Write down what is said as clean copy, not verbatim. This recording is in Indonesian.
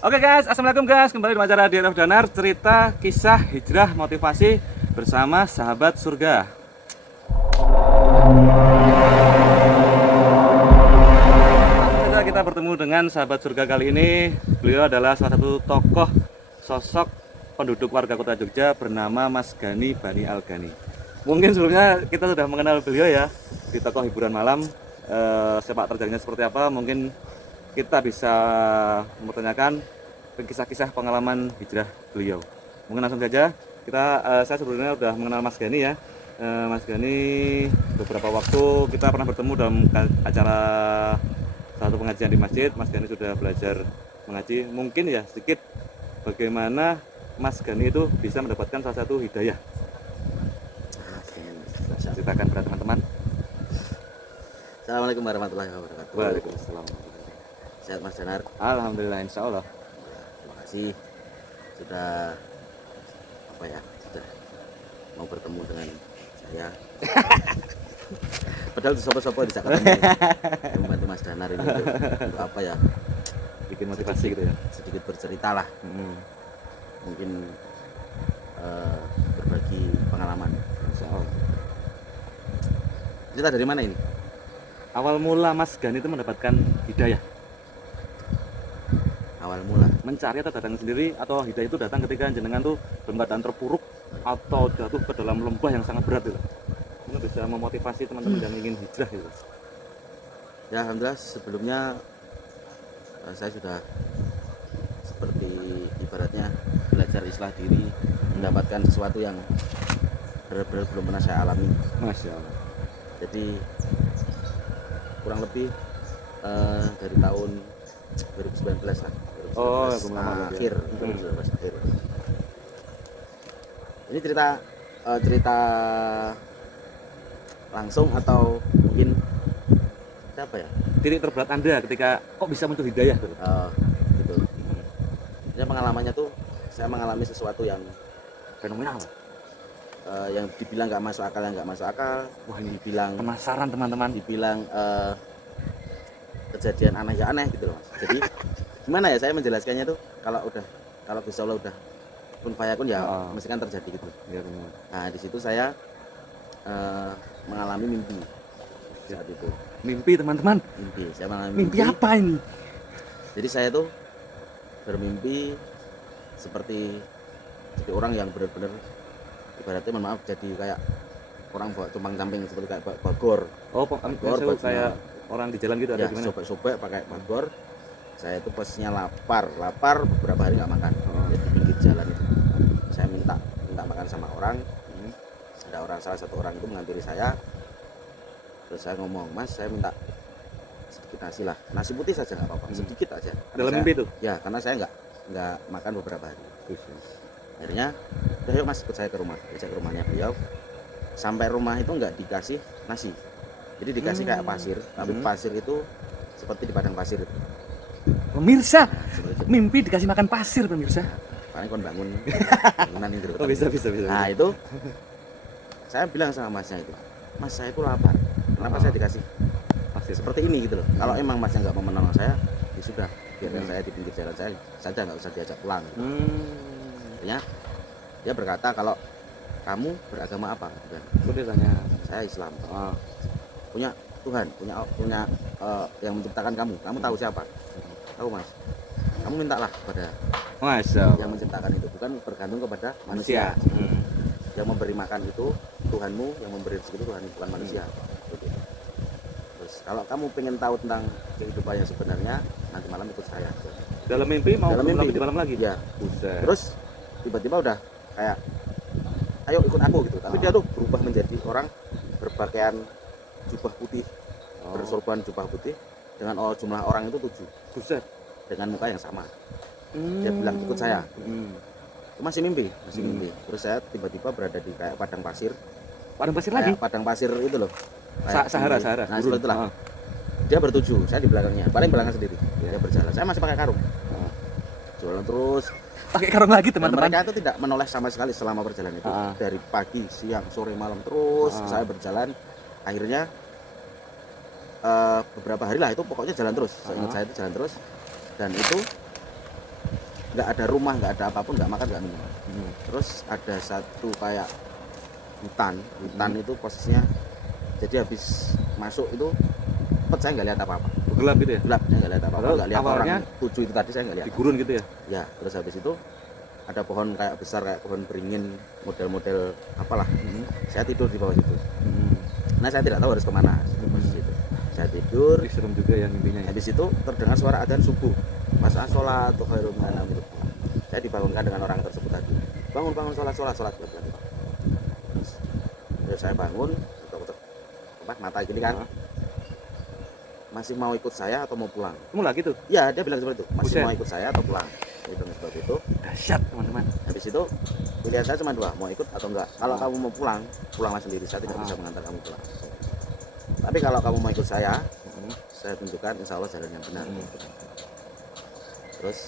Oke guys, assalamualaikum guys. Kembali di acara Diet of Danar, cerita kisah hijrah motivasi bersama sahabat surga. Langsung saja kita bertemu dengan sahabat surga kali ini. Beliau adalah salah satu tokoh sosok penduduk warga kota Jogja bernama Mas Gani Bani Algani. Mungkin sebelumnya kita sudah mengenal beliau ya di tokoh hiburan malam. Sepak terjangnya seperti apa? Mungkin kita bisa mempertanyakan kisah-kisah pengalaman hijrah beliau. Mungkin langsung saja saya sebelumnya sudah mengenal Mas Gani ya. Mas Gani beberapa waktu kita pernah bertemu dalam acara satu pengajian di masjid. Mas Gani sudah belajar mengaji. Mungkin ya sedikit bagaimana Mas Gani itu bisa mendapatkan salah satu hidayah. Ceritakan kepada teman-teman. Assalamualaikum warahmatullahi wabarakatuh. Waalaikumsalam. Sehat Mas Danar? Alhamdulillah, insya Allah. Terima kasih sudah sudah mau bertemu dengan saya. Padahal itu sopo-sopo bisa ketemu yang membantu Mas Danar ini untuk apa ya? Bikin motivasi gitu ya. Sedikit bercerita lah. Mungkin berbagi pengalaman. Insya Allah. Cerita dari mana ini? Awal mula Mas Gani itu mendapatkan hidayah. Awal mula Mencari atau datang sendiri, atau hidayah itu datang ketika jenengan tuh dalam keadaan terpuruk atau jatuh ke dalam lembah yang sangat berat gitu. Ini bisa memotivasi teman-teman yang ingin hijrah gitu. ya, alhamdulillah sebelumnya saya sudah seperti ibaratnya belajar islah diri, mendapatkan sesuatu yang benar-benar belum pernah saya alami. Masya Allah. Jadi kurang lebih dari tahun 2019 lah. 2019 Oh, belum lama akhir, berarti ya. 2019 akhir. Ini cerita langsung atau mungkin apa ya? Titik terberat Anda ketika kok bisa muncul hidayah gitu. Gitu. Ini pengalamannya tuh saya mengalami sesuatu yang Fenomenal. yang dibilang nggak masuk akal, yang nggak masuk akal. Wah, ini Dibilang penasaran teman-teman. kejadian aneh ya aneh gitu loh Mas. Jadi gimana ya saya menjelaskannya tuh, kalau Gusti Allah udah kun fayakun ya mesti kan terjadi gitu. Ya, benar. Nah di situ saya mengalami mimpi saat itu. Mimpi teman-teman. Saya mengalami Mimpi apa ini? Jadi saya tuh bermimpi seperti jadi orang yang benar-benar ibaratnya mohon maaf jadi kayak orang bawa tumpang camping, seperti kayak bagor. Oh, Bagor kayak orang di jalan gitu ya, atau gimana? sobek-sobek pakai bagor. Saya itu posisinya lapar beberapa hari nggak makan. Jadi di pinggir jalan itu saya minta makan sama orang. Ada salah satu orang itu menghampiri saya, terus saya ngomong, Mas saya minta sedikit nasi lah, nasi putih saja nggak apa-apa, sedikit aja. Dalam mimpi itu? Ya, karena saya nggak makan beberapa hari. Akhirnya udah yuk Mas ikut saya ke rumah, ajak ke rumahnya beliau. Sampai rumah itu nggak dikasih nasi, jadi dikasih kayak pasir, tapi pasir itu seperti di padang pasir itu. Pemirsa, Seperti itu. mimpi dikasih makan pasir pemirsa. Paling kon bangunan itu. Oh, bisa. Nah itu saya bilang sama masnya itu, Mas saya itu lapar, kenapa saya dikasih Pasir. seperti ini gitu loh. Kalau emang masnya nggak mau menolong saya, ya sudah biarkan saya di pinggir jalan saya saja, nggak usah diajak pulang gitu. Akhirnya dia berkata, kalau kamu beragama apa? Aku ditanya. Saya Islam. Punya Tuhan, punya yang menciptakan kamu tahu siapa? Tahu Mas. Kamu mintalah kepada Masya yang menciptakan itu, bukan bergantung kepada manusia. Yang memberi makan itu Tuhanmu, yang memberi rezeki itu Tuhan, bukan manusia. Terus kalau kamu pengen tahu tentang kehidupan yang sebenarnya, nanti malam ikut saya. Dalam mimpi mau Dalam mimpi. di malam lagi? Ya. Buset. Terus tiba-tiba udah kayak ayo ikut aku gitu. Tapi dia tuh berubah menjadi orang berpakaian jubah putih, bersorban jubah putih, dengan jumlah orang itu 7. Buset. Dengan muka yang sama. Dia bilang ikut saya. Masih mimpi. Terus saya tiba-tiba berada di kayak padang pasir. Padang pasir lagi? Padang pasir itu loh. Sahara. Nah, itulah. Dia bertuju, saya di belakangnya, paling belakang sendiri. Dia berjalan. Saya masih pakai karung. Jalan terus. Pakai karung lagi teman-teman. Mereka itu tidak menoleh sama sekali selama perjalanan itu. Dari pagi, siang, sore, malam terus saya berjalan. Akhirnya beberapa hari lah itu pokoknya jalan terus. Saya ingat saya itu jalan terus. Dan itu nggak ada rumah, nggak ada apapun, nggak makan, nggak minum. Hmm. Terus ada satu kayak hutan itu posisinya, jadi habis masuk itu saya nggak lihat apa-apa, Gelap gitu ya? gelap, saya nggak lihat apa-apa, Padahal nggak lihat awalnya orang 7 itu tadi, saya nggak lihat. Di gurun gitu ya? Ya, terus habis itu ada pohon kayak besar, kayak pohon beringin model-model apalah. Saya tidur di bawah situ. Nah, saya tidak tahu harus kemana posisi itu. Saya tidur. Ih, serem juga ya mimpinya ya. Habis itu terdengar suara adzan subuh. Pas sholat atau khairul minannam itu. Saya dibangunkan dengan orang tersebut tadi. Bangun, bangun, sholat. Dia bilang gitu. Terus saya bangun, mata gini kan. Masih mau ikut saya atau mau pulang? Kamu lagi tuh? Ya, dia bilang seperti itu. Masih Buset. mau ikut saya atau pulang? Itu seperti itu. Dahsyat teman-teman. Habis itu pilihan saya cuma dua, mau ikut atau enggak. Kalau kamu mau pulang, pulanglah sendiri. Saya tidak bisa mengantar kamu pulang. Tapi kalau kamu mau ikut saya tunjukkan insya Allah jalan yang benar. Terus